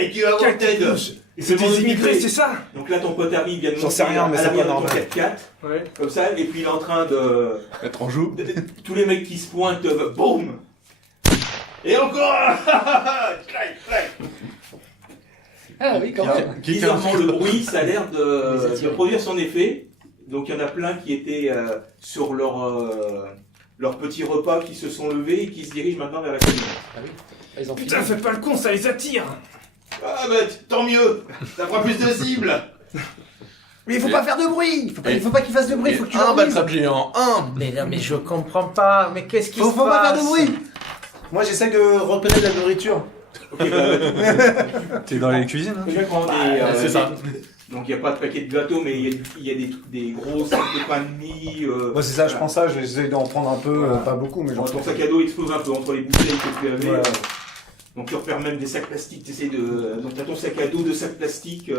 Et tu vas voir Ted. C'est des immigrés, c'est ça? Donc là, ton pote Harry vient de J'en sais rien, mais à c'est pas l'arrière de ton normal. 4x4, Ouais. comme ça, et puis il est en train de... Être en joue. Tous les mecs qui se pointent, boum. Et encore clac, clac. Ah oui, quand même. Bizarrement, le bruit, ça a l'air de produire son effet. Donc il y en a plein qui étaient sur leur petit repas, qui se sont levés et qui se dirigent maintenant vers la commune. Ah oui. Ah, ils ont Putain, fini. fais pas le con, ça les attire. Ah bah tant mieux, ça fera plus de cibles. Mais il faut pas faire de bruit. Il faut pas qu'il fasse de bruit. Il faut que tu Un leur dises. battrape géant, un. Mais non, mais je comprends pas. Mais qu'est-ce qui se Faut passe? pas faire de bruit. Moi j'essaie de repérer de la nourriture. Ok, bah, T'es dans les cuisines, hein? tu vas prendre c'est ça. Donc il n'y a pas de paquet de gâteaux, mais il y a des gros sacs de pain de mie. Moi c'est ça, je prends ça, j'essaie d'en prendre un peu, pas beaucoup, mais j'en Ton prends. sac à dos explose un peu entre les bouteilles que tu avais. Voilà. Donc tu repères même des sacs plastiques. Donc tu as ton sac à dos de sacs plastiques.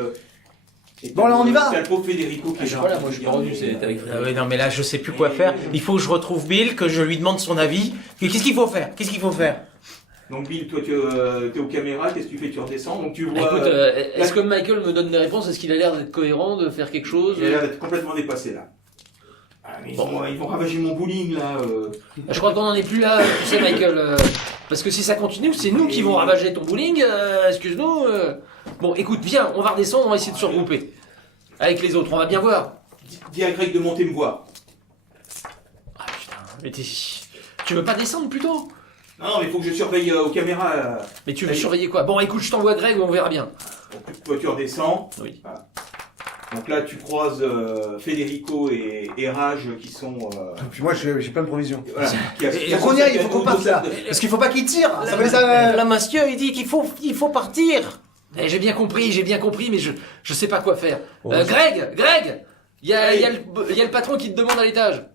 Et Bon, là, on y va. T'as le pauvre Federico qui est Je sais là. pas là, moi je suis pas revenu, c'est avec Ah ouais, non, mais là, je sais plus quoi faire. Il faut que je retrouve Bill, que je lui demande son avis. Qu'est-ce qu'il faut faire? Qu'est-ce qu'il faut faire? Donc Bill, toi tu es aux caméras, qu'est-ce que tu fais? Tu redescends. Donc tu vois. Écoute, est-ce que Michael me donne des réponses? Est-ce qu'il a l'air d'être cohérent, de faire quelque chose? Il a l'air d'être complètement dépassé là. Ah, mais ils vont ravager mon bowling là. Je crois qu'on en est plus là, tu sais Michael. Parce que si ça continue, c'est nous qui vont ravager ton bowling. Excuse-nous. Bon, écoute, viens, on va redescendre, on va essayer de se regrouper. Avec les autres, on va bien voir. Dis à Greg de monter me voir. Ah putain, mais tu veux pas descendre plutôt? Non, mais il faut que je surveille aux caméras. Mais tu veux surveiller quoi? Bon, écoute, je t'envoie Greg, on verra bien. Donc, toi tu redescends. Oui. Voilà. Donc là tu croises Federico et Raj qui sont. Puis moi j'ai plein de provisions. Voilà, Il faut qu'on y aille, il faut qu'on parte là. Parce qu'il faut pas qu'ils tirent. Ça va les Là, monsieur, il dit qu'il faut partir. Eh, j'ai bien compris, mais je sais pas quoi faire. Greg, il y a le patron qui te demande à l'étage.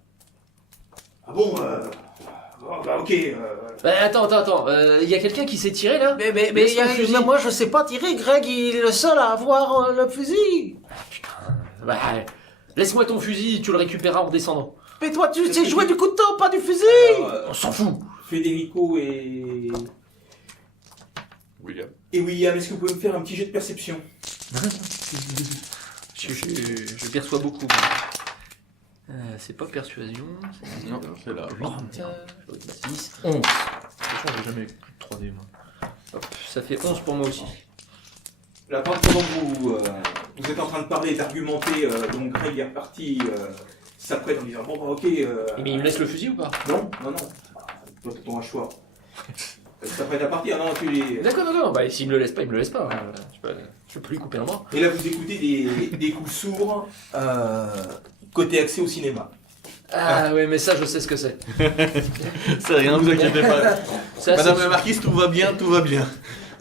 Ah bon, bah, ok. Attends, il y a quelqu'un qui s'est tiré là? Mais Laisse ton fusil. moi, je sais pas tirer. Greg, il est le seul à avoir le fusil. Bah, laisse-moi ton fusil, tu le récupéreras en descendant. Mais toi, tu sais jouer du couteau, pas du fusil. On s'en fout. Federico et William. William, est-ce que vous pouvez me faire un petit jet de perception? Je perçois beaucoup. C'est pas persuasion. Non, c'est là. 6, 11. De toute façon, j'ai jamais eu plus de 3D, moi. hop, ça fait 11 pour moi aussi. Là, pendant que vous êtes en train de parler, d'argumenter, donc Greg est reparti, s'apprête en disant bon bah ok. Mais il me laisse le fusil ou pas? Non. Toi t'as ton hachoir. S'apprête à partir, non tu les. D'accord. Bah, s'il me le laisse pas, il me le laisse pas. Je peux plus lui couper un bras. Et là vous écoutez des coups sourds côté accès au cinéma. Ah ouais, mais ça, je sais ce que c'est. C'est rien, vous inquiétez pas. Ça, Madame c'est- la marquise, tout va bien, tout va bien.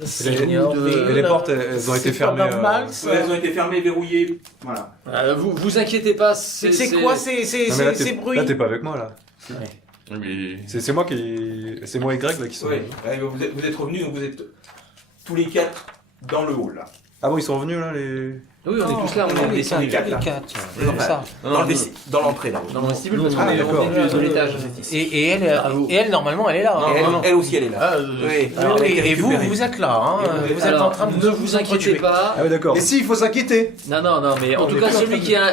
Seigneur Et les portes, elles ont été c'est pas fermées. normal, ça. Ouais, elles ont été fermées, verrouillées. Voilà. vous inquiétez pas, C'est quoi ces Non, mais là, ces bruits? là, t'es pas avec moi, là. Ouais. Mais... C'est moi et Greg, là, qui sont... Ouais. Ouais, vous êtes revenus, donc vous êtes tous les quatre dans le hall là. Ah bon, ils sont revenus, là, les... Oui, on est tous là, on est descendu. les quatre, là. Comme ça. Dans l'entrée là. Dans le vestibule, parce qu'on Ah, est d'accord. monté de l'étage. Et elle, normalement, elle est là. hein. Elle aussi elle est là. Ah, Oui. Alors, Elle a été et vous, récupérée. vous êtes là, hein. Vous êtes Alors, en train de ne vous inquiétez entretuer. pas. Ah ouais, d'accord. Et si, il faut s'inquiéter. Non, mais en On tout est cas, plus en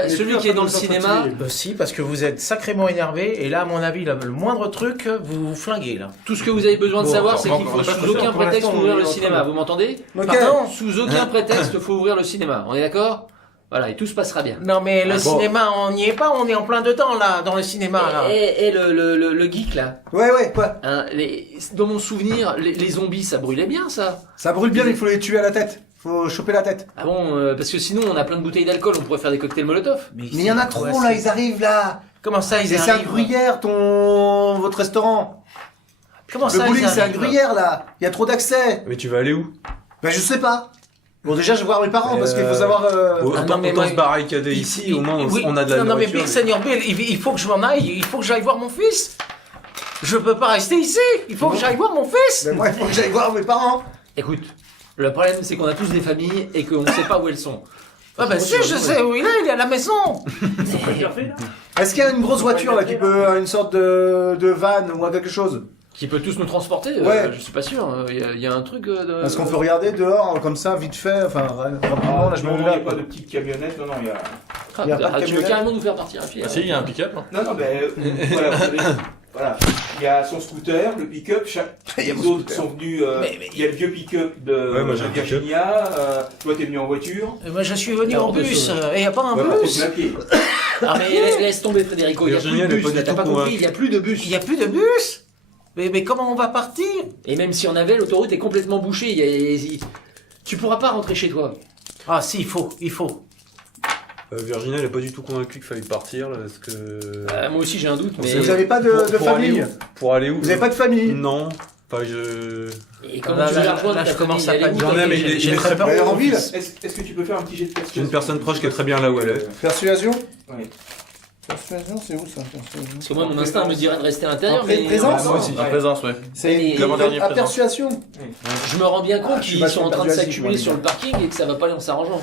celui qui est dans le cinéma, Si, parce que vous êtes sacrément énervé, et là, à mon avis, le moindre truc, vous vous flinguez, là. tout ce que vous avez besoin de Bon, savoir, encore, c'est qu'il encore, faut on est pas sous trop aucun sûr. prétexte Pour l'instant, ouvrir on est le en cinéma. train de- Vous m'entendez? Ok. Pardon? Sous aucun prétexte, faut ouvrir le cinéma. On est d'accord? Voilà, et tout se passera bien. Non, mais le bon. cinéma, on n'y est pas, on est en plein dedans, là, dans le cinéma, là. Et le geek là, Ouais, quoi. hein, dans mon souvenir, les zombies ça brûlait bien ça. Ça brûle bien, il faut les tuer à la tête. Faut choper la tête. Ah bon, parce que sinon on a plein de bouteilles d'alcool, on pourrait faire des cocktails Molotov. Mais il y en a trop là, ils arrivent là. Comment ça, ils C'est un arrivent? gruyère, votre restaurant. Comment Le ça, ils bowling, c'est un arrivent? gruyère là. Il y a trop d'accès. Mais tu vas aller où? Ben je sais pas. Bon déjà je vais voir mes parents parce qu'il faut savoir. Autant, mais autant moi- se barricader ici, au moins Oui, on a de la non, mais nourriture. Big Seigneur Bill, il faut que je m'en aille, il faut que j'aille voir mon fils. Je peux pas rester ici, il faut que j'aille voir mon fils. Ben moi il faut que j'aille voir mes parents. Écoute, le problème c'est qu'on a tous des familles et qu'on ne sait pas où elles sont. Ah bah si, je sais où il est à la maison. Est-ce qu'il y a une grosse voiture là qui peut une sorte de van ou quelque chose? Qui peut tous nous transporter, Ouais. je suis pas sûr. Il y a un truc de... Est-ce qu'on peut regarder dehors, comme ça, vite fait, enfin, rapidement, là, je m'en Il vais n'y a là. pas de petite camionnette, non, il y a... Ah, Il y a pas de tu veux camionnette. carrément nous faire partir à pied. Ah si, il y a un pick-up. hein. Non, voilà, vous avez- voilà. Il y a son scooter, le pick-up, Il y a les mon autres scooter. sont venus, Mais- il y a le vieux pick-up de Ouais, moi, j'ai un pick-up. Virginia, toi t'es venu en voiture. Moi, je suis venu Alors, en de bus, ce- et y a pas un Ouais, par bus. contre, à pied. Ah mais laisse tomber Frédérico, il y a plus Virginia, de elle est bus, pas du t'as tout pas compris, convaincue. il y a plus de bus. Il y a plus de bus. Mais comment on va partir? Et même si on avait, l'autoroute est complètement bouchée, tu pourras pas rentrer chez toi. Ah si, il faut. Virginia, elle est pas du tout convaincue qu'il fallait partir, là, parce que... Moi aussi j'ai un doute, mais... Vous avez pas de pour aller famille? où Pour aller où Vous avez pas de famille? Non. Enfin, je... Et comment Là, tu veux là, la rejoindre, là, ta je commence famille, à elle est où, paniquer. ta Non, mais famille il est- J'ai très peur. Ouais, pour en mon ville. fils. Est-ce que tu peux faire un petit jet de persuasion? J'ai une personne proche qui est très bien là où elle est. Persuasion? Ouais. Persuasion, c'est où ça? Persuasion. Parce que moi mon instinct me dirait de rester à l'intérieur, En mais... présence moi aussi. Ouais. Présence, ouais. C'est Mais- L'avant-dernière à présence. persuasion. Je me rends bien compte je suis qu'ils pas sont en super train de persuasif, s'accumuler moi, sur les le parking et que ça va pas aller en s'arrangeant.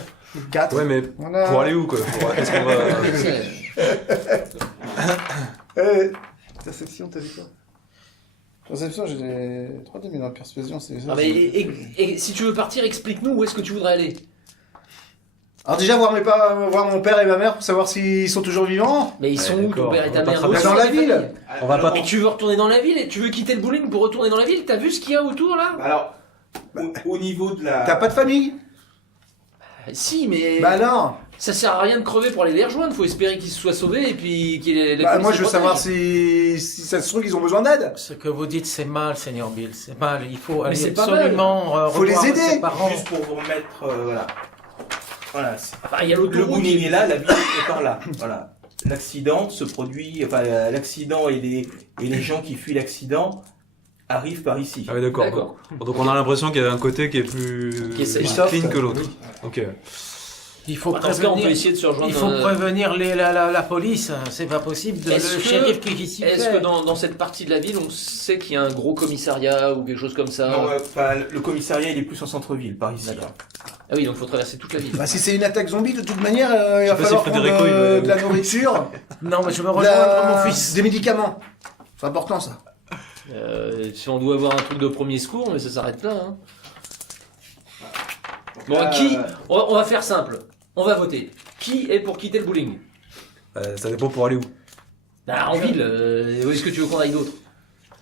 4. Ouais, mais Voilà. pour aller où, quoi Est-ce qu'on va... Perception, t'as vu quoi? Perception, j'ai 3 demi dans persuasion, c'est ça. Ah, mais et si tu veux partir, explique-nous où est-ce que tu voudrais aller. Alors déjà voir mon père et ma mère pour savoir s'ils sont toujours vivants. Mais ils sont où ton d'accord, père et ta on va mère pas Où traverser sont dans la tes ville. familles On va pas- Et tu veux retourner dans la ville et tu veux quitter le bowling pour retourner dans la ville? T'as vu ce qu'il y a autour là? Alors, au niveau de la... T'as pas de famille? Si, mais Bah non. ça sert à rien de crever pour aller les rejoindre. Faut espérer qu'ils se soient sauvés et puis qu'ils les Bah, polices moi les je veux savoir protègent. si ça se trouve qu'ils ont besoin d'aide. Ce que vous dites, c'est mal, Seigneur Bill. C'est mal. Il faut aller c'est pas absolument Faut les revoir aider. ses parents. Juste pour vous remettre, voilà. Voilà, Enfin, il y a le l'autoroute. bowling est là, la ville est par là. Voilà. L'accident se produit, enfin l'accident et les gens qui fuient l'accident arrivent par ici. Ah ouais, d'accord. D'accord. Donc on a l'impression qu'il y a un côté qui est plus, Qui est plus soft. clean que l'autre. Ok. Il faut Dans ce cas, on peut prévenir. essayer de se rejoindre. Il faut prévenir la police. C'est pas possible. Est-ce Le que- shérif qui s'y Est-ce fait. que dans cette partie de la ville, on sait qu'il y a un gros commissariat ou quelque chose comme ça? Non, enfin, le commissariat il est plus en centre-ville, par ici. D'accord. Ah oui, donc faut traverser toute la ville. Bah si c'est une attaque zombie de toute manière, il Je va sais pas falloir si prendre Federico, il va- de la nourriture, Non, mais je me de rejoindre mon fils. des médicaments. C'est important ça. Si on doit avoir un truc de premier secours, mais ça s'arrête là. Hein. Bon, Là, qui on va faire simple. On va voter. Qui est pour quitter le bowling? Ça dépend pour aller où. En ville. Où est-ce que tu veux qu'on aille d'autre?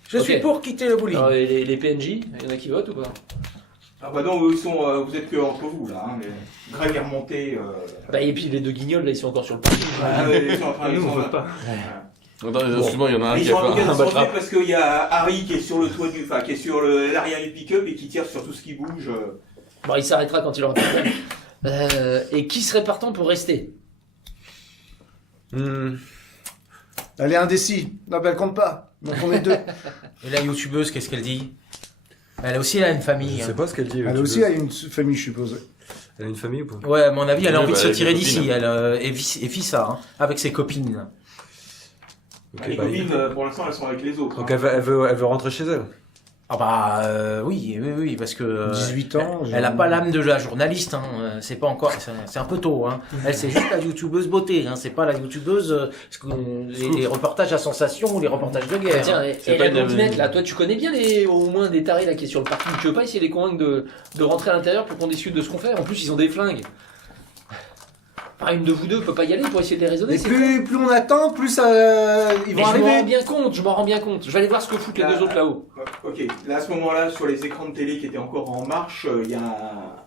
Je suis Ok. pour quitter le bowling. Alors, les PNJ, il y en a qui votent ou pas? Ah bah non, eux, ils sont, vous êtes que entre vous là. Hein, mais Greg est remonté. Bah, et puis les deux guignols là, ils sont encore sur le parking. Ils sont en train, ils Nous, on sont- vote pas. Attends, excuse-moi, il y en a un Ils qui sont a en fait un train de battrap. parce qu'il y a Harry qui est sur le toit enfin qui est sur l'arrière du pick-up et qui tire sur tout ce qui bouge. Bon, il s'arrêtera quand il aura plus et qui serait partant pour rester? Elle est indécis. Non, mais elle compte pas. Donc on est deux. Et la youtubeuse, qu'est-ce qu'elle dit? Elle aussi, elle a une famille. Je hein. sais pas ce qu'elle dit. Elle tu aussi veux. a une famille, je suppose. Elle a une famille ou pas? Ouais, à mon avis, elle a Oui, envie de bah, se avec tirer les d'ici. copines. Elle et vit ça hein, avec ses copines. Ok, Les bah, copines, pour l'instant, elles sont avec les autres. Donc hein. elle veut rentrer chez elle. Ah bah oui, parce que 18 ans. elle a pas l'âme de la journaliste. Hein. C'est pas encore, c'est un peu tôt. Hein. Elle c'est juste la youtubeuse beauté. Hein. C'est pas la youtubeuse les reportages à sensation ou les reportages de guerre. Tiens, hein. et pas la une- blondinette, là, toi tu connais bien au moins des tarés là qui est sur le parking. Tu veux pas essayer de les convaincre de rentrer à l'intérieur pour qu'on discute de ce qu'on fait? En plus, ils ont des flingues. Enfin, une de vous deux peut pas y aller pour essayer de les raisonner. Mais c'est plus on attend, plus ils Mais vont je m'en rends arriver. bien compte, je m'en rends bien compte. Je vais aller voir ce que foutent les Là, deux autres là-haut. Ok, là à ce moment-là, sur les écrans de télé qui étaient encore en marche, il y a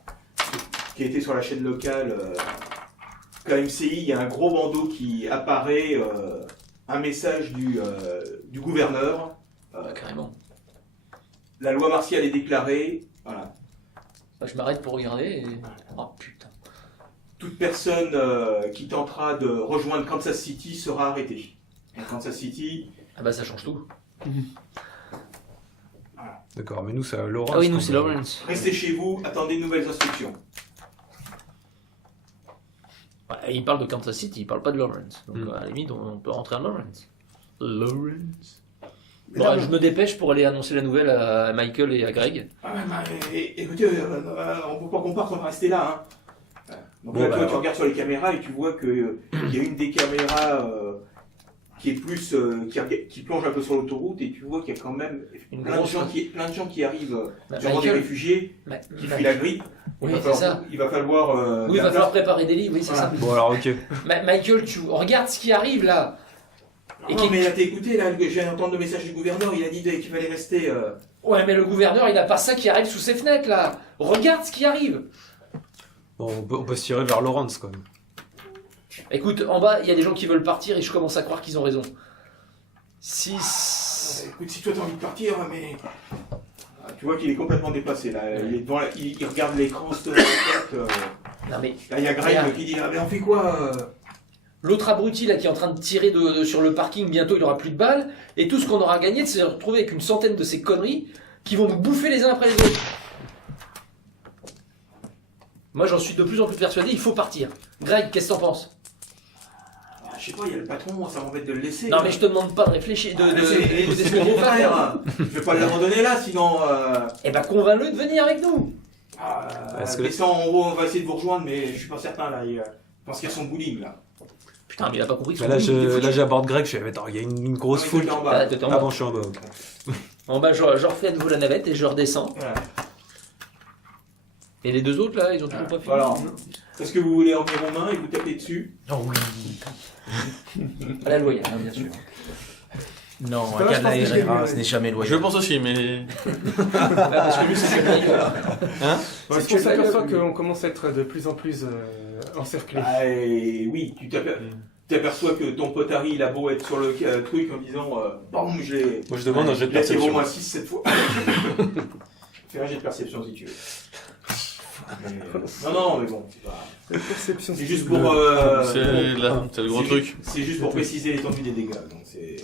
qui était sur la chaîne locale KMCI, il y a un gros bandeau qui apparaît, un message du gouverneur. Carrément. La loi martiale est déclarée. Voilà. Bah, je m'arrête pour regarder et... Oh putain. Toute personne qui tentera de rejoindre Kansas City sera arrêtée. Et Kansas City, Ah bah ça change tout. D'accord, mais nous c'est à Laurence. Ah oui, nous qu'on c'est va- Lawrence. restez chez vous, attendez de nouvelles instructions. Ouais, il parle de Kansas City, il parle pas de Lawrence. Donc Mm. à la limite, on peut rentrer à Lawrence. Lawrence. Mais Bon, là, je me dépêche pour aller annoncer la nouvelle à Michael et à Greg. Ah, écoutez, on peut pas qu'on parte, on va rester là. Hein. Donc Bon, là, bah, toi, tu alors. regardes sur les caméras et tu vois qu'il y a une des caméras qui est plus qui plonge un peu sur l'autoroute et tu vois qu'il y a quand même plein de gens qui arrivent durant des réfugiés qui fuient la grippe. Oui, c'est ça. Il va falloir Oui, il va falloir préparer des lits, oui, c'est ça. Bon, alors, ok. Michael, tu regardes ce qui arrive là. Non, mais là, t'as écouté, là, je viens d'entendre le message du gouverneur, il a dit qu'il fallait rester... Ouais, mais le gouverneur, il a pas ça qui arrive sous ses fenêtres là. Regarde ce qui arrive. Bon, on peut se tirer vers Lawrence, quand même. Écoute, en bas, il y a des gens qui veulent partir et je commence à croire qu'ils ont raison. Écoute, si toi t'as envie de partir, mais... Tu vois qu'il est complètement dépassé, là. Il est devant il regarde l'écran, Non mais... Là, il y a Greg qui dit, ah, mais on fait quoi L'autre abruti là qui est en train de tirer sur le parking, bientôt il aura plus de balles, et tout ce qu'on aura gagné, c'est de se retrouver avec une centaine de ces conneries qui vont nous bouffer les uns après les autres. Moi j'en suis de plus en plus persuadé, il faut partir. Greg, qu'est-ce que t'en penses? Je sais pas, il y a le patron, ça m'embête de le laisser. Non mais je te demande pas de réfléchir, de c'est ce que mon frère. Je vais pas l'abandonner là, sinon... Eh ben convainc-le de venir avec nous. Descends en haut, on va essayer de vous rejoindre, mais je suis pas certain là. Je pense qu'il y a son bowling là. Putain, mais il a pas compris que Là, j'aborde Greg, je fais, attends, il y a une grosse foule. En bas. t'étais en Ah bas. bon, je suis en bas. Ok. En bas, je refais à nouveau la navette et je redescends. Voilà. Et les deux autres là, ils ont toujours pas fini. Voilà. Est-ce que vous voulez emmener Romain et vous taper dessus? Oh oui. À la loyale, hein, bien sûr. Non, C'est un pas gars de la grave, je pense que je l'ai RRA, vu, ce oui. n'est jamais Je loyal. pense aussi, mais. Parce que lui, c'est pas rigolo. Parce qu'on s'aperçoit qu'on commence à être de plus en plus encerclés. Ah, et oui, tu t'aperçois que ton pote Harry, il a beau être sur le truc en disant bon, je l'ai. Moi, je demande un jet de laissé au perception. moins 6-7 fois. Fais un jet de perception si tu veux. Non, mais bon, c'est pas. La perception, C'est juste bleu. pour. C'est le gros truc. C'est juste pour préciser l'étendue des dégâts. Donc c'est.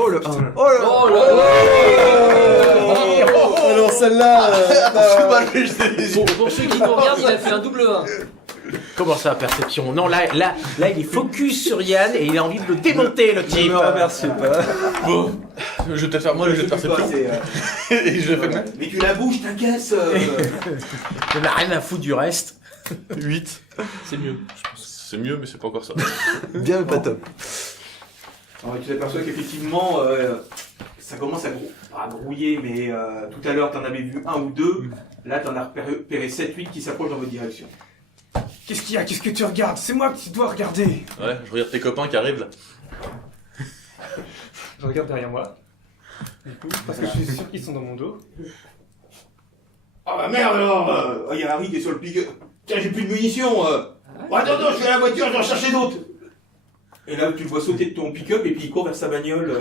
Oh le 1. Oh là Alors celle-là... Pour ceux qui nous regardent, il a fait un double 1. Comment ça, perception? Non, là, il est focus sur Yann et il a envie de le démonter, le Ne type. me remercie pas. Bon, je vais peut-être faire moi le jet de perception. Et je le fais même. Mais tu la bouges, t'inquiète. Il n'a rien à foutre du reste. 8. C'est mieux. C'est mieux, mais c'est pas encore ça. Bien, mais pas top. Alors, tu t'aperçois qu'effectivement, ça commence à grouiller, mais tout à l'heure, t'en avais vu un ou deux. Là, t'en as repéré 7-8 qui s'approchent dans votre direction. Qu'est-ce qu'il y a? Qu'est-ce que tu regardes? C'est moi que tu dois regarder. Ouais, je regarde tes copains qui arrivent là. Je regarde derrière moi. Du coup, parce que je suis sûr qu'ils sont dans mon dos. Ah bah merde alors il y a Harry qui est sur le pick-up. Tiens, j'ai plus de munitions attends, je vais à la voiture, je dois en chercher d'autres. Et là, tu le vois sauter de ton pick-up et puis il court vers sa bagnole.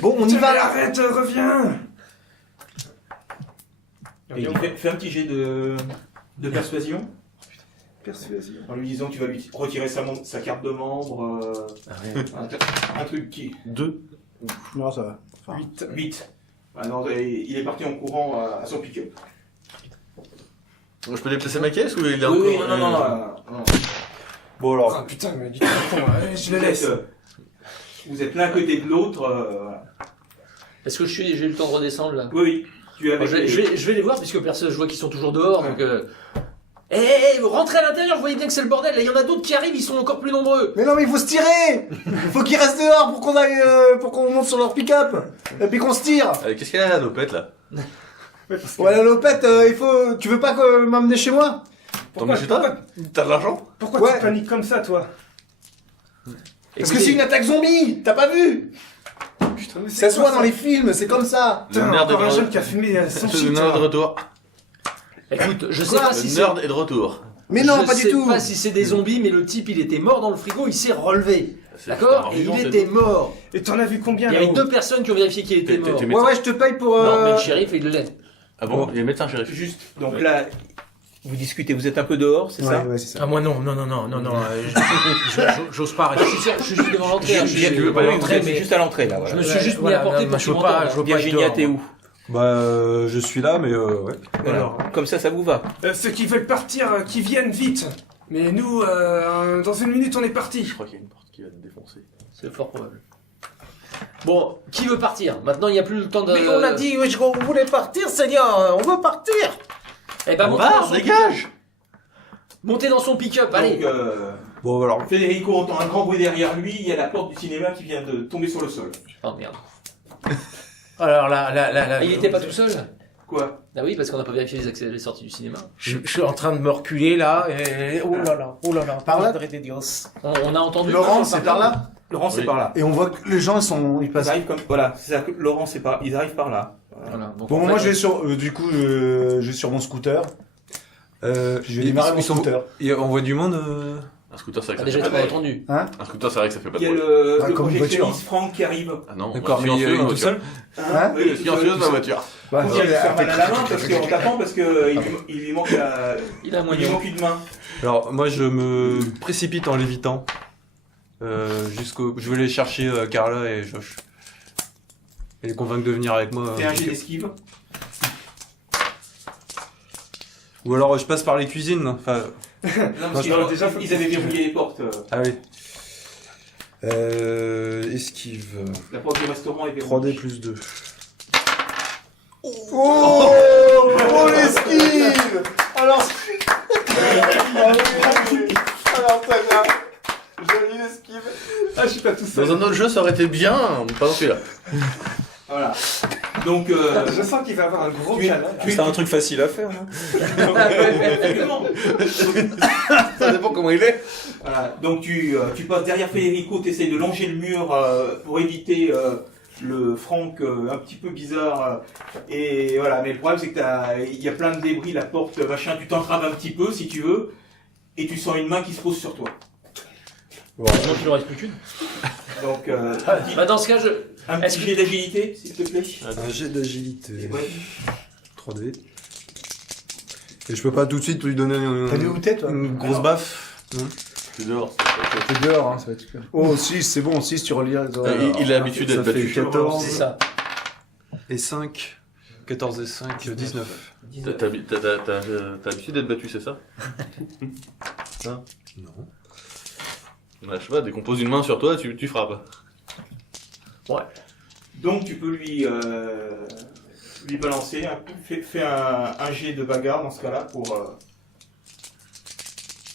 Bon, on y va là. Arrête, reviens. Fais un petit jet de persuasion. Persuasion. En lui disant que tu vas lui retirer sa carte de membre. Un truc qui... 2. Non, ça va. Enfin, 8. Ah non, il est parti en courant à son pick-up. Je peux déplacer ma caisse ou il est Oui, encore. non. Bon, alors. Ah putain, mais dis-toi, je le laisse. Vous êtes l'un à côté de l'autre. Voilà. Est-ce que j'ai eu le temps de redescendre là? Oui. Tu es Bon, avec je vais les voir puisque personne, je vois qu'ils sont toujours dehors. Donc, vous rentrez à l'intérieur, vous voyez bien que c'est le bordel. Là, il y en a d'autres qui arrivent, ils sont encore plus nombreux. mais non, mais il faut se tirer. Il faut qu'ils restent dehors pour qu'on aille, pour qu'on monte sur leur pick-up. Et puis qu'on se tire. Qu'est-ce qu'elle a la lopette là? Ouais, la lopette, il faut... Tu veux pas m'emmener chez moi? Pourquoi chez toi? T'as de l'argent? Pourquoi Ouais. tu paniques comme ça, toi? Parce que c'est une attaque zombie. T'as pas vu? Putain, mais Ça se quoi, voit dans les films, c'est comme ça. Putain, Le nerd est encore un de jeune qui a fumé son Le shit. nerd est de retour. Écoute, je sais Quoi pas si Le c'est. nerd est de retour. Mais non, je pas sais du tout. pas si c'est des zombies, mais le type il était mort dans le frigo, il s'est relevé. C'est D'accord? super Et vivant, il c'est était tout. mort. Et t'en as vu combien Il y avait là-haut? 2 personnes qui ont vérifié qu'il était T'es mort. médecin. Ouais, je te paye pour... Non, mais le shérif il l'est. Ah bon? Il est médecin, shérif. Juste, donc là, vous discutez, vous êtes un peu dehors, c'est ça? Ouais, c'est ça. Ah, moi, non. J'ose pas Je rester. suis sûr, je suis juste devant l'entrée. hein, je suis- Tu veux pas Oui, l'entrée, vous êtes juste à l'entrée là, Je voilà. me suis juste mis Voilà, à porter non, pour je qu'il veux pas, m'entende. je veux pas être Virginia, dehors, t'es moi. où? Bah, je suis là, mais ouais. Alors, comme ça vous va. Ceux qui veulent partir, qui viennent vite. Mais nous, dans une minute, on est parti. Je crois qu'il y a une porte qui va te défoncer. C'est fort probable. Bon, qui veut partir? Maintenant, il n'y a plus le temps de. Mais on a dit qu'on voulait partir, Seigneur. On veut partir. Eh ben, On montez dans part, son dégage! pick-up. Montez dans son pick-up, allez. Donc, Bon, alors, Federico entend un grand bruit derrière lui, il y a la porte du cinéma qui vient de tomber sur le sol. Oh merde. Alors Il était pas tout seul? Quoi? Ah oui, parce qu'on n'a pas vérifié les sorties du cinéma. je suis en train de me reculer là. Et... Oh là là. Par là Madre de Dios. On a entendu. Laurent, c'est par là. Laurent, c'est Oui. par là. Et on voit que les gens, ils Ils passent. arrivent comme... Voilà, c'est-à-dire que Laurent, c'est par... Ils arrivent par là. Voilà, donc Bon, en moi, fait, je vais sur, du coup, je vais sur mon scooter. Puis je vais démarrer mon scooter. on voit du monde. Un scooter, c'est Ah, vrai que déjà, ça tu fait m'as pas de bruit. entendu. Un scooter, c'est vrai que ça fait pas Il y de a bruit. le comme une projectionniste Franck qui arrive. Ah non, D'accord, mais silencieux, il est la tout seul. Hein Oui, Silencieuse la voiture. Bah, Il va faire mal à la main parce qu'on t'attend parce qu'il lui manque la... Il a un Il lui moignon. manque une main. Alors, moi, je me précipite en lévitant. Je vais aller chercher Carla et Josh. Et les convaincre de venir avec moi. Fais un jet d'esquive. Ou alors, je passe par les cuisines. Enfin, Non, parce qu'ils ils avaient verrouillé les portes. ah oui. Esquive. La porte du restaurant est verrouillée. 3D plus 2. Oh, l'esquive. Alors, alors très bien. J'ai mis l'esquive. Ah, je suis pas tout seul. Dans un autre jeu, ça aurait été bien, mais pas dans celui-là. Voilà. Donc, Je sens qu'il va avoir un gros câlin. C'est un truc facile à faire. absolument. Ça dépend comment il est. Voilà. Donc tu passes derrière Federico, tu essayes de longer le mur pour éviter le Franck un petit peu bizarre. Et voilà, mais le problème c'est que il y a plein de débris, la porte, machin, tu t'entraves un petit peu si tu veux, et tu sens une main qui se pose sur toi. Sinon, tu n'en restes plus qu'une. Donc Bah, dans ce cas, un petit jet d'agilité, s'il te plaît. Un jet d'agilité. Ouais. 3D. Et je peux pas tout de suite lui donner T'as vu où t'es, toi? une grosse baffe. Non. Je suis dehors. T'es dehors, hein, ça va être super. Oh, 6, c'est bon, 6, tu relis. Il a l'habitude d'être Ça fait battu. 14 c'est ça. et 5. 14 et 5, 19. T'as l'habitude d'être battu, c'est ça? Non. Bah, je sais pas, dès qu'on pose une main sur toi, tu frappes. Donc tu peux lui balancer, fais un jet de bagarre dans ce cas-là pour...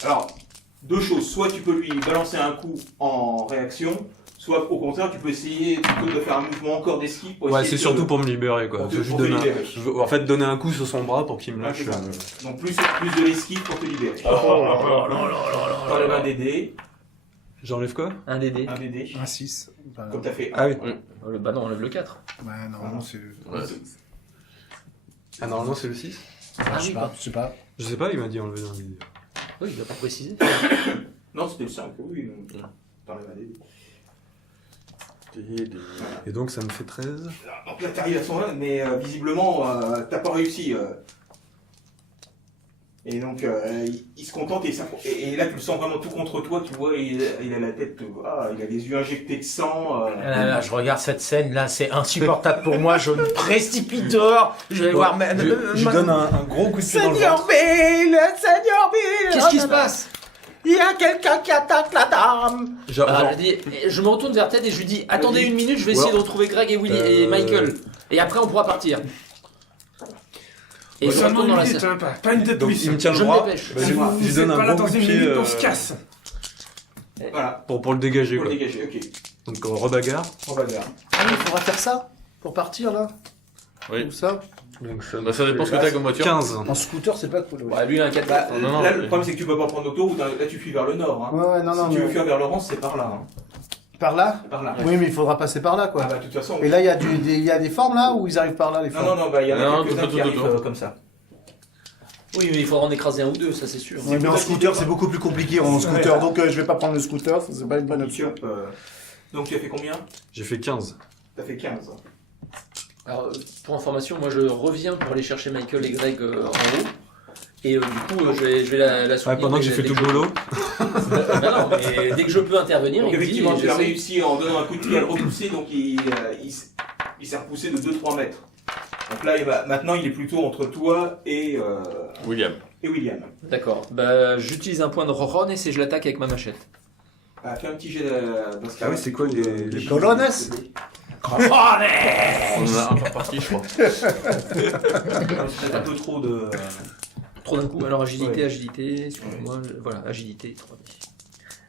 Alors, deux choses, soit tu peux lui balancer un coup en réaction, soit au contraire tu peux essayer plutôt de faire un mouvement encore d'esquive pour Ouais, essayer c'est de- surtout pour me libérer quoi. pour te- Je veux juste pour te donner libérer. je veux en fait donner un coup sur son bras pour qu'il me Ouais, lâche. c'est ça. Donc plus de l'esquive pour te libérer. T'enlèves un DD, J'enlève quoi? Un DD. un DD, Un 6. Bah, comme t'as fait. Ah oui. Bah non, on enlève le 4. ouais, normalement, c'est. Ouais. Ah normalement c'est le 6. Ah Je sais oui, pas, je sais pas. Je sais pas, il m'a dit enlever un vidéo. oui, il n'a pas précisé. Non, c'était le 5, oui. Donc, t'enlèves un DD. Et donc ça me fait 13. Donc là, t'arrives à ce moment-là, mais visiblement, t'as pas réussi. Et donc, il se contente et là, tu le sens vraiment tout contre toi, tu vois, il a la tête, il a les yeux injectés de sang. Je regarde cette scène là, c'est insupportable pour moi. Je me précipite dehors. Je vais voir. Je donne un gros coup de pied dans le Seigneur ventre. Bill, Seigneur Bill. Qu'est-ce qui se passe? Il y a quelqu'un qui attaque la dame. Genre, Ah, genre, je me retourne vers Ted et je lui dis attendez Vas-y. une minute, je vais essayer de retrouver Greg et Willy et Michael. Et après, on pourra partir. Et je Seulement retourne une dans la minute, salle. hein, pas une de donc plus. il me tient le Je me bras. dépêche. Bah, Si je vous lui donne êtes pas un là gros dans coup une de pied minute, on se casse. Voilà, pour le dégager pour quoi. le dégager, ok. Donc on rebagarre. On va vers. Ah oui, il faudra faire ça pour partir là. Oui. Ou ça. Donc ça, Bah, ça dépend ce que t'as comme voiture. 15. En scooter, c'est pas cool. Ouais, Bah, lui, il a un 4 Bah, non, là, non, le problème, c'est que tu peux pas prendre l'autoroute, hein. Là, tu fuis vers le nord. Hein. ouais, non, non. Si tu veux mais- fuir vers Laurence, c'est par là. Hein. Par là. C'est par là. Oui, mais il faudra passer par là, quoi. Ah bah, de toute façon. Et là, il y a des formes là où ils arrivent par là, les Non, formes. non, non, bah, il y en Non, a quelques-uns tout, qui tout, arrivent tout. comme ça. Oui, mais il faudra en écraser un ou deux, ça c'est sûr. Ouais, mais en scooter, c'est beaucoup plus compliqué en scooter, donc je vais pas prendre le scooter, ça, c'est pas une bonne option. Hop, donc, tu as fait combien? J'ai fait 15. T'as fait 15. Alors, pour information, moi je reviens pour aller chercher Michael et Greg en haut. Et du coup, je vais la Ouais, soutenir. pendant que j'ai fait dès tout que le boulot. Bah non, mais dès que je peux intervenir, Donc, il me dit, effectivement, tu as j'essaie. réussi en donnant un coup de pied à le repousser, donc il s'est repoussé de 2-3 mètres. Donc là, maintenant, il est plutôt entre toi et William. William. D'accord. Bah, j'utilise un point de Roron et je l'attaque avec ma machette. Ah, fais un petit jet dans ce cas. Ah oui, c'est quoi les colonnes? On en a un par partie, je crois. C'est peut-être un peu trop de... Trop d'un coup. Alors agilité, Ouais. agilité, excusez-moi, voilà, agilité, 3D.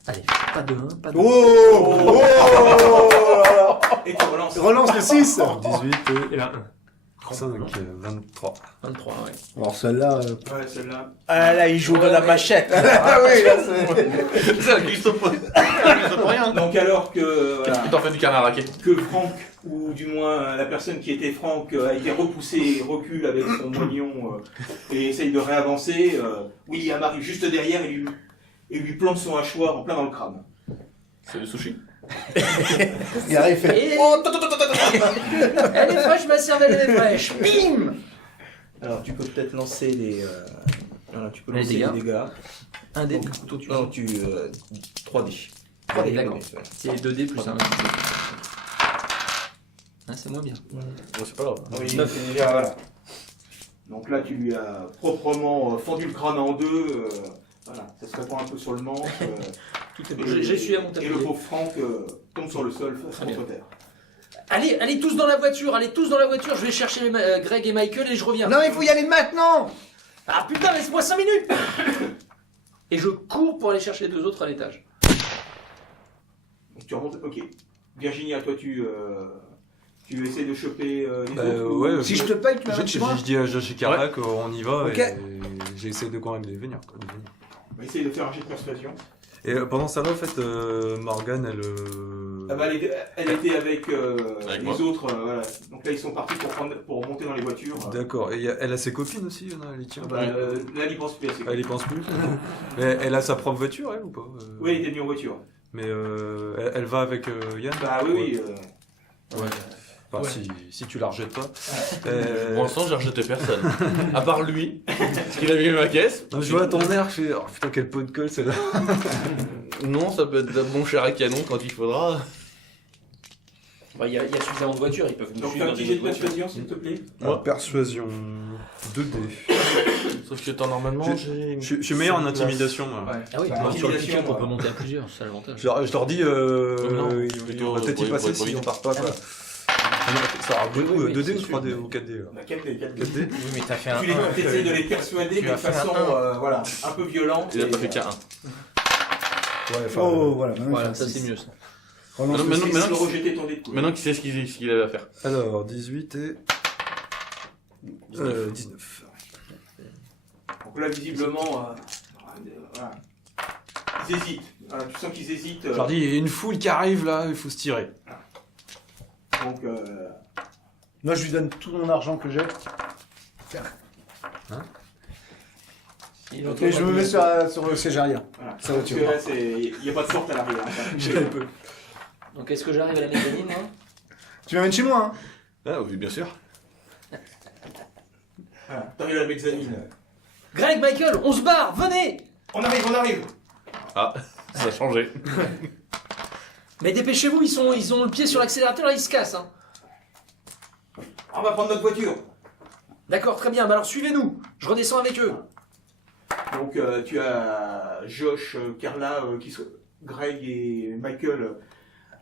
Allez, pas de 1, pas de 1. Oh, Et tu relances. Relance le 6. 18 Et là, 5, 23. 23, ouais. Alors celle-là... Ouais, celle-là. Ah là, il joue de la machette. Ah oui, là c'est... C'est un Christophe rien. Donc alors que, voilà, Il t'en fait du canard raqué. que Franck, ou du moins la personne qui était Franck, a été repoussé, recule avec son moignon et essaye de réavancer, William arrive juste derrière et lui plante son hachoir en plein dans le crâne. C'est du sushi. Il arrive, il fait... Et... Elle est fraîche, ma cervelle, elle est fraîche. Bim. Alors tu peux peut-être lancer les... voilà, tu peux Les lancer dégâts. les dégâts. Un dé. Non, 3D. 3D, d'accord. C'est 2D plus 1. Ah, c'est moins bien. Bon, c'est pas grave. Oui, 9. c'est déjà, voilà. Donc là, tu lui as proprement fendu le crâne en deux. Voilà, ça se répand un peu sur le manche. Tout est bon. J'ai su à mon Et tablier. le pauvre Franck tombe sur le sol, Très contre terre. Allez tous dans la voiture, je vais chercher Greg et Michael et je reviens. Non, il faut y aller maintenant. Ah putain, laisse-moi 5 minutes. Et je cours pour aller chercher les deux autres à l'étage. Donc tu remontes, ok. Virginia, toi tu essaies de choper les autres Ouais, Si je te paye, tu je, m'amènes chez moi. je dis à Josh et Carla qu'on y va Ok. et j'essaie de convaincre de venir. Quoi, de venir. On va essayer de faire un jet de persuasion. Et pendant ça là, en fait, Morgane, elle... Ah bah, elle était avec Avec les moi. autres, voilà. Donc là ils sont partis pour monter dans les voitures. D'accord. Et elle a ses copines aussi, elle y tient. Ah bah, là il pense plus à ses Elle y pense plus. Mais elle a sa propre voiture, elle, ou pas Oui, il était venu en voiture. Mais elle va avec Yann. Bah oui, Ouais. Enfin, Ouais. si tu la rejettes pas. Pour l'instant, j'ai rejeté personne. À part lui, parce qu'il a mis ma caisse. Non, je vois à ton air, je fais oh putain, quel pot de colle celle-là. Non, ça peut être d'un bon cher à canon quand il faudra. Il y a suffisamment de voitures, ils peuvent nous Donc suivre fais un dans petit des jet de autres voitures. persuasion s'il te plaît. Moi. Persuasion 2D. Sauf que temps normalement, j'ai. Je suis meilleur en intimidation, moi. Ah oui, Bah, sur le intimidation, pick-up, on peut ouais. monter à plusieurs, c'est l'avantage. Je leur dis, non, on va peut-être y pour passer être si vite. on part pas, quoi. Ça aura beaucoup, Oui, 2D c'est ou sûr. 3D ou 4D là. On a 4D. 4D. Oui, mais t'as fait un Tu 1. essaies de les persuader, Tu mais de as fait un façon voilà, un peu violente. Il a et, pas fait qu'un 1. Ouais, enfin, Oh, voilà. maintenant, il Voilà, fait ça un c'est six. mieux ça. Relance le Maintenant, six. Essaye de rejeter ton dé de coupe. Maintenant qu'il sait ce qu'il avait à faire. alors, 18 et 19. Donc là, visiblement, voilà. Ils hésitent. Voilà, tu sens qu'ils hésitent. Je leur dis, il y a une foule qui arrive là, il faut se tirer. Donc, Moi, je lui donne tout mon argent que j'ai. Et je me mets sur le siège arrière. voilà. Ça va, Parce tu que vois. là, il n'y a pas de porte à l'arrière. J'ai un peu. Donc est-ce que j'arrive à la mécanique, moi? Tu m'amènes chez moi, hein. Ah oui, bien sûr. Voilà. T'arrives à la mezzanine. Greg, Michael, on se barre, venez! On arrive. Ah, ça a changé. Mais dépêchez-vous, ils ont le pied sur l'accélérateur et ils se cassent. Hein. On va prendre notre voiture. D'accord, très bien, bah alors suivez-nous, je redescends avec eux. Donc, tu as Josh, Carla, Greg et Michael.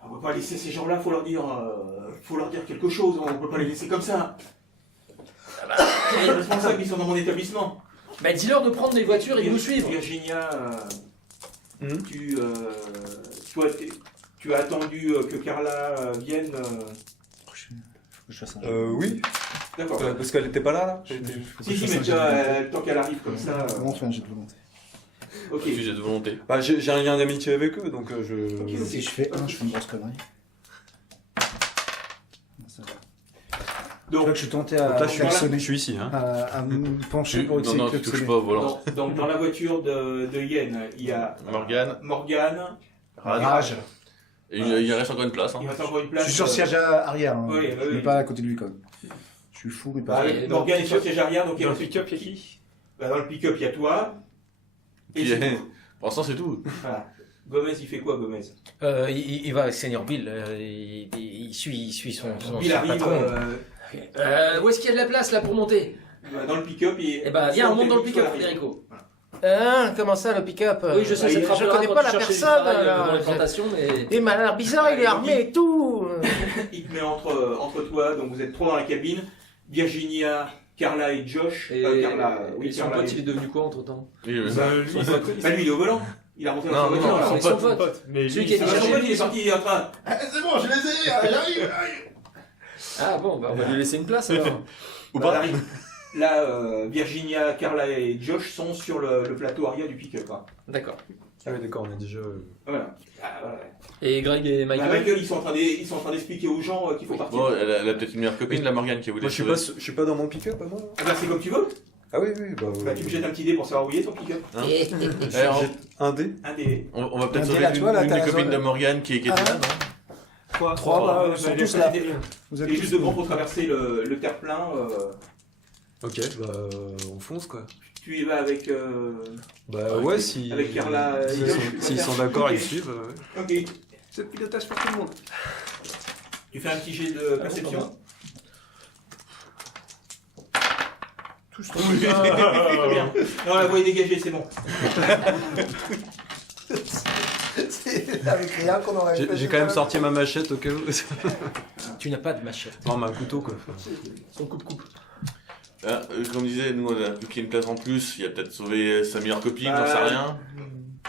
On va pas laisser ces gens-là, faut leur dire quelque chose. On peut pas les laisser comme ça. C'est les responsables qui sont dans mon établissement. Bah dis-leur de prendre les voitures et de nous suivre. Virginia, toi, tu as attendu que Carla vienne. Je fasse un Oui, D'accord. parce qu'elle était pas là. Si, mais tant qu'elle arrive comme ça. Comment on fait un jet de volonté? Ok. Sujet de volonté. Bah, j'ai un lien d'amitié avec eux, donc je... Ok. Si je fais un, je fais une grosse connerie. Non, ça va. Tu vois Donc, que je suis tenté à Donc là, je klaxonner, suis ici, hein. à me pencher pour Non, essayer non, de tu touches klaxonner. pas au volant. donc, dans la voiture de Yen, il y a Morgane. Rage. Et il reste encore une place. Hein. Il reste encore une Je place. suis sur le siège arrière, hein. Oui, Je oui. suis pas à côté de lui quand même. Je suis fou, mais pas. Ah, Morgane est sur le siège arrière, donc il Dans le reste. pick-up, il y a qui? Dans le pick-up, il y a toi. Et Puis, c'est tout. pour l'instant, c'est tout. Voilà. Gomez, il fait quoi, Gomez Il va avec Senior Bill, il suit son Il arrive patron. Où est-ce qu'il y a de la place là pour monter? dans le pick-up. Eh ben viens, on monte dans le pick-up, Federico. Comment ça, le pick-up Oui, je sais, ça te Je rappellera connais quand pas tu la cherchais du personne. travail, alors. dans les plantations, mais... Il m'a l'air bizarre, il est armé et tout. Il te met entre toi, donc vous êtes trois dans la cabine. Virginia, Carla et Josh. Et, Carla, oui, et son Carla pote, et- il est devenu quoi entre-temps? Oui, Bah, lui, il est au volant. Il a monté dans Non, sa non, voiture. non, alors. c'est son pote. Mais Celui lui, qui a C'est dit son chercher. pote, il est sorti, il est en train. C'est bon, je les ai, j'arrive. Ah bon, bah on va lui laisser une place alors. Ou Bah, pas là, Virginia, Carla et Josh sont sur le plateau arrière du pick-up. Hein. D'accord. Ah oui, d'accord, on a déjà. Voilà. Ah, voilà. Et Greg et Bah, Michael. Michael, ils sont en train d'expliquer aux gens qu'il faut partir. Bon, elle a peut-être une meilleure copine, la Morgane, qui voulait Moi, je suis pas dans mon pick-up à moi. Ah bah, c'est comme tu veux. Ah oui, oui, Bah, tu me jettes un petit dé pour savoir où il est ton pick-up. Eh, J'ai un dé. Un dé. on va peut-être Bah, sauver là, tu vois, là, une t'as des la copines zone. de Morgane qui était là, non Trois, bah, ils sont tous là. Vous Il êtes est juste tous- devant pour traverser le terre-plein. Ok, bah on fonce quoi. Tu y vas avec. Bah ouais, si. Avec Carla et s'ils Josh, sont- tu vas S'ils faire- sont d'accord, Ok. ils suivent. Ouais. Ok. C'est le pilotage pour tout le monde. Tu fais un petit jet de perception. Tous Oui, très bien. Non, la voie est dégagée, c'est bon. C'est avec rien qu'on aurait fait. J'ai quand même sorti ma machette au cas où. Tu n'as pas de machette. Non, mais un couteau quoi. Son coupe-coupe. Ah, comme je disais, nous, on a vu qu'il y a une place en plus, il a peut-être sauvé sa meilleure copine, Bah, j'en sais rien.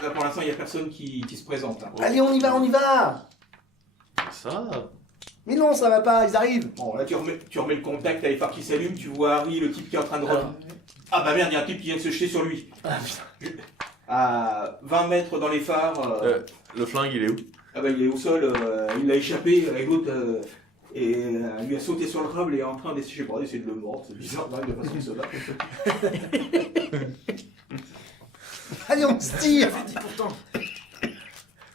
Là, pour l'instant, il n'y a personne qui se présente. Hein. Allez, on y va, on y va. Ça Mais non, ça va pas, ils arrivent. Bon, là, tu remets le contact, t'as les phares qui s'allument, tu vois Harry, le type qui est en train de... Ah bah merde, il y a un type qui vient de se jeter sur lui. À 20 mètres dans les phares, Le flingue, il est où ah bah, il est au sol, il l'a échappé avec l'autre, et lui a sauté sur le câble et est en train d'essayer, je sais pas, d'essayer de le mordre, c'est bizarre, de façon de se battre. Allez, on se tire.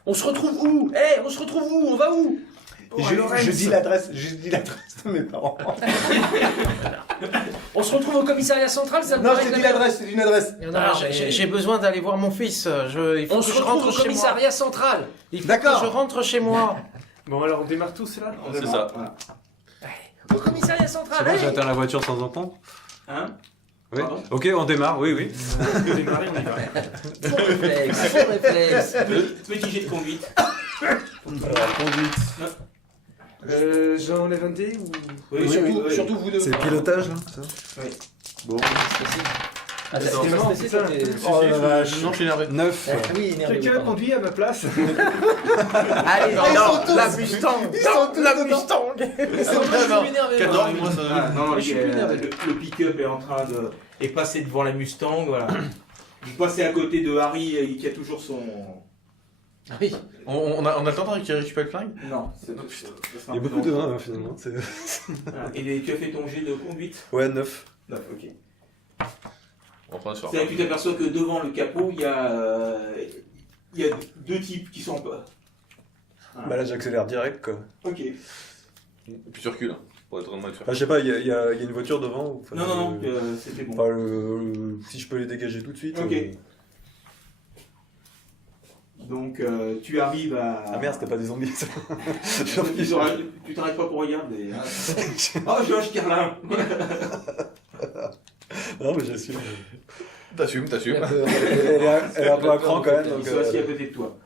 On se retrouve où on se retrouve où? On va où? Je dis l'adresse de mes parents. On se retrouve au commissariat central, ça me Non, paraît je t'ai la dit même- l'adresse, c'est une adresse. Non, Alors, mais- j'ai besoin d'aller voir mon fils. Il faut On que se je retrouve rentre au chez moi. commissariat central. Il faut D'accord. que je rentre chez moi. Bon, alors on démarre tous là. C'est ça. Voilà. Au commissariat central. C'est bon, allez. j'atteins la voiture sans encombre. Hein? Oui. Pardon Ok, on démarre, oui, oui. Démarrer, on y va. Faux réflexe, faux réflexe. Petit jet de conduite. J'enlève un dé ou. Oui, Surtout vous deux. C'est le pilotage, là. Ah, t'as- C'est t'es marrant, stressé, putain. toi, t'es- Oh la vache. Non, je suis énervé. 9. Oui, énervé. Quelqu'un pardon. conduit à ma place. Allez, Ils non, sont tous- la Mustang. Ils sont tous La dedans. Mustang. Ils sont plus énervés. 14, moi, ça. Ah, non, je suis plus énervé. le pick-up est en train de... est passé devant la Mustang, voilà. Vous passez à côté de Harry qui a toujours son... Oui. On a le temps de récupérer le flingue Non, Il y a beaucoup de 1 finalement. c'est- Et tu as fait ton jet de conduite? Ouais, 9. 9, ok. On prend sur. C'est là que tu t'aperçois que devant le capot, il y a deux types qui sont en bas. Bah là, j'accélère direct quoi. Ok. Et puis tu recules, hein, pour être vraiment être sûr. Enfin, je sais pas, il y a une voiture devant ou... enfin, Non, non, non, c'était bon. Enfin, si je peux les dégager tout de suite. Ok. Donc tu arrives à... Ah merde, c'était pas des zombies. ça. Tu t'arrêtes pas pour regarder. Hein. Oh, Josh Carlin. Non, mais j'assume. T'assumes. Elle est un peu à cran quand même. Il Donc, sont assis à côté de toi.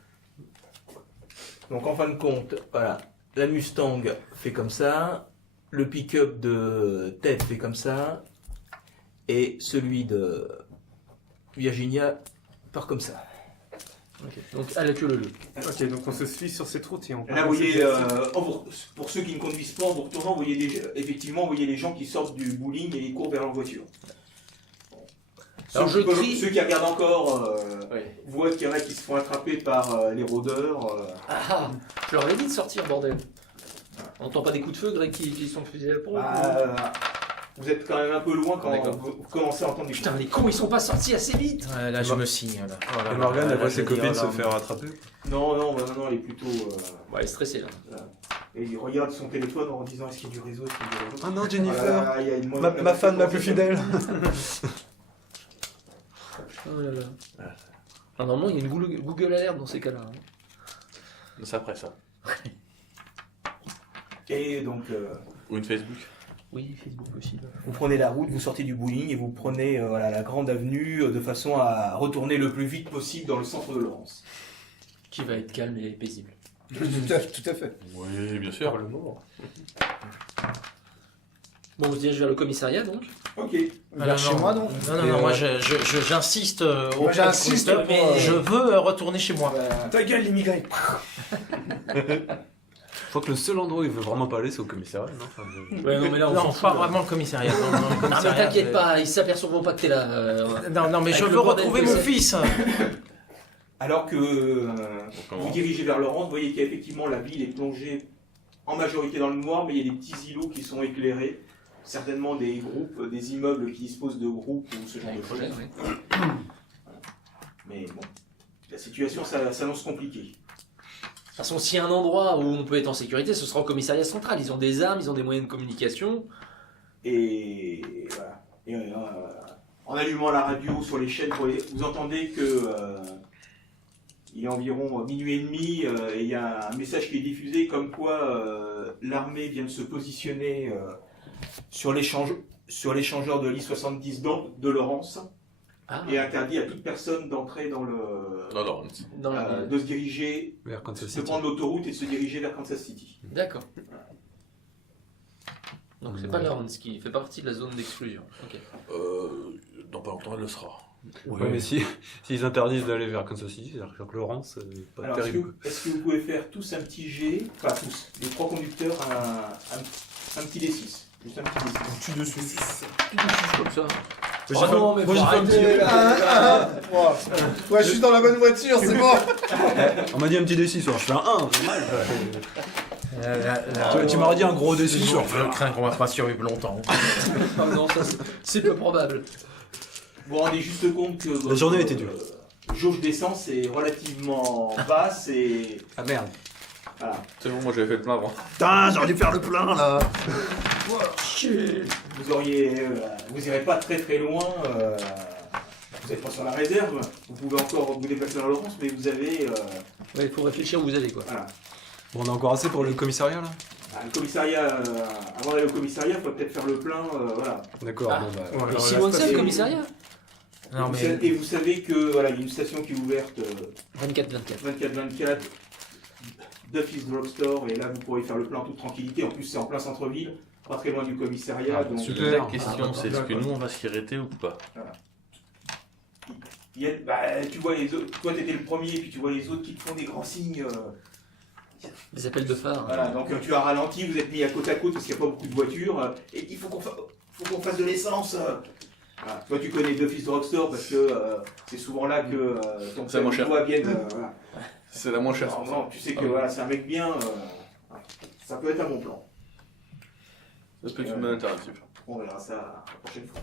Donc en fin de compte, voilà, la Mustang fait comme ça, le pick-up de Ted fait comme ça, et celui de Virginia part comme ça. Donc, à la queue le. Ok, donc on se suit sur cette route et on. Là, vous voyez, pour ceux qui ne conduisent pas, en vous retournant, vous voyez effectivement, vous voyez les gens qui sortent du bowling et ils courent vers leur voiture. Alors, je crie. Ceux qui regardent encore Ouais. voient qu'il y en a qui se font attraper par les rôdeurs. Ah, je leur avais dit de sortir, bordel. On entend pas des coups de feu, Greg, qui sont fusillés à la pompe. Vous êtes quand même un peu loin quand D'accord. vous commencez à entendre des Putain, les cons, ils sont pas sortis assez vite. Là, je me signe. Là. Voilà. Et Morgane, elle Là, voit je ses dis, oh copines se là, faire rattraper. Non, non, elle est plutôt... Ouais, elle est stressée là. et il regarde son téléphone en disant est-ce qu'il y a du réseau, est-ce qu'il y a du réseau. Oh non, Jennifer, Voilà, il y a une ma fan la plus fidèle. Oh là là. Ah, normalement, il y a une Google Alert dans ces cas-là. Hein. C'est après ça. Et donc, Ou une Facebook. Oui, Facebook aussi. Là. vous prenez la route, vous sortez du bowling et vous prenez voilà, la grande avenue de façon à retourner le plus vite possible dans le centre de Laurence. Qui va être calme et paisible. Tout à fait. Oui, bien sûr. le mot. Bon, on se dirige vers le commissariat donc. Ok. Vers chez moi, donc. Non, moi j'insiste Moi, auprès j'insiste du conducteur, pour, je veux retourner chez moi. Ta gueule, l'immigré. Je crois que le seul endroit où il veut vraiment pas aller, c'est au commissariat, non enfin, Ouais, non, mais là, on Non, s'en pas fout. Là. vraiment le commissariat. Non, le Ah, mais commissariat, t'inquiète c'est- pas, ils s'apercevront pas que t'es là. Non, mais je Avec veux le bordel retrouver que mon c'est. fils. Alors que Comment vous dirigez vers le rang, vous voyez qu'effectivement la ville est plongée en majorité dans le noir, mais il y a des petits îlots qui sont éclairés. Certainement des groupes, des immeubles qui disposent de groupes ou ce genre de choses. Mais bon, la situation s'annonce compliquée. De toute façon, s'il y a un endroit où on peut être en sécurité, ce sera au commissariat central. Ils ont des armes, ils ont des moyens de communication. Et voilà. Et, en allumant la radio sur les chaînes, vous entendez que il est environ minuit et demi et il y a un message qui est diffusé comme quoi l'armée vient de se positionner sur l'échangeur de l'I-70 de Laurence Ah, et interdit à toute personne d'entrer dans le... Non, dans la... de se diriger, vers Kansas de City. prendre l'autoroute et de se diriger vers Kansas City. D'accord. Donc c'est pas Lawrence qui fait partie de la zone d'exclusion. Ok. dans pas longtemps, elle le sera. Ouais, mais s'ils interdisent d'aller vers Kansas City, c'est-à-dire que Laurence, c'est pas Alors, terrible. est-ce que vous pouvez faire tous un petit G, enfin tous, les trois conducteurs, un petit D6. Juste un petit D6. Comme ça. J'ai fait- non, mais moi, j'ai faut fait un petit- arrêter. Ouais, je suis dans la bonne voiture, c'est bon. On m'a dit un petit D6, alors je fais un 1, c'est mal. Tu m'aurais dit un gros D6, Je crains qu'on va pas survivre longtemps. Ah non, ça, c'est peu probable. Vous vous rendez juste compte que votre, journée était dure. Jauge d'essence est relativement basse et Ah merde. voilà. C'est bon, moi j'avais fait le plein avant. Putain, j'aurais dû faire le plein là. Vous irez pas très très loin. Vous n'êtes pas sur la réserve. Vous pouvez encore vous déplacer dans Laurence, mais vous avez Ouais, il faut réfléchir où vous allez quoi. voilà. Bon, on a encore assez pour le commissariat là. Le commissariat. Avant d'aller au commissariat, il faut peut-être faire le plein. Voilà. D'accord, Ah. bon bah. Ouais, Mais alors, si la loin que ça, le station- commissariat Non, mais Et vous savez que voilà, il y a une station qui est ouverte 24-24. 24/24. Duffy's Drugstore, et là vous pourrez faire le plein en toute tranquillité. En plus, c'est en plein centre-ville, pas très loin du commissariat. donc, super. La question, c'est est-ce que d'accord. nous on va s'y arrêter ou pas? tu vois les autres, toi t'étais le premier, et puis tu vois les autres qui te font des grands signes. Des appels de phare. Voilà, donc tu as ralenti, vous êtes mis à côte parce qu'il n'y a pas beaucoup de voitures, et il faut qu'on fasse de l'essence. Voilà. Toi tu connais Duffy's Drugstore parce que c'est souvent là que ton C'est moins père et cher. toi viennent. Voilà. C'est la moins chère. Alors, non, tu sais que voilà, c'est un mec bien. Ça peut être un bon plan. Ça peut être une bonne alternative. On verra ça la prochaine fois.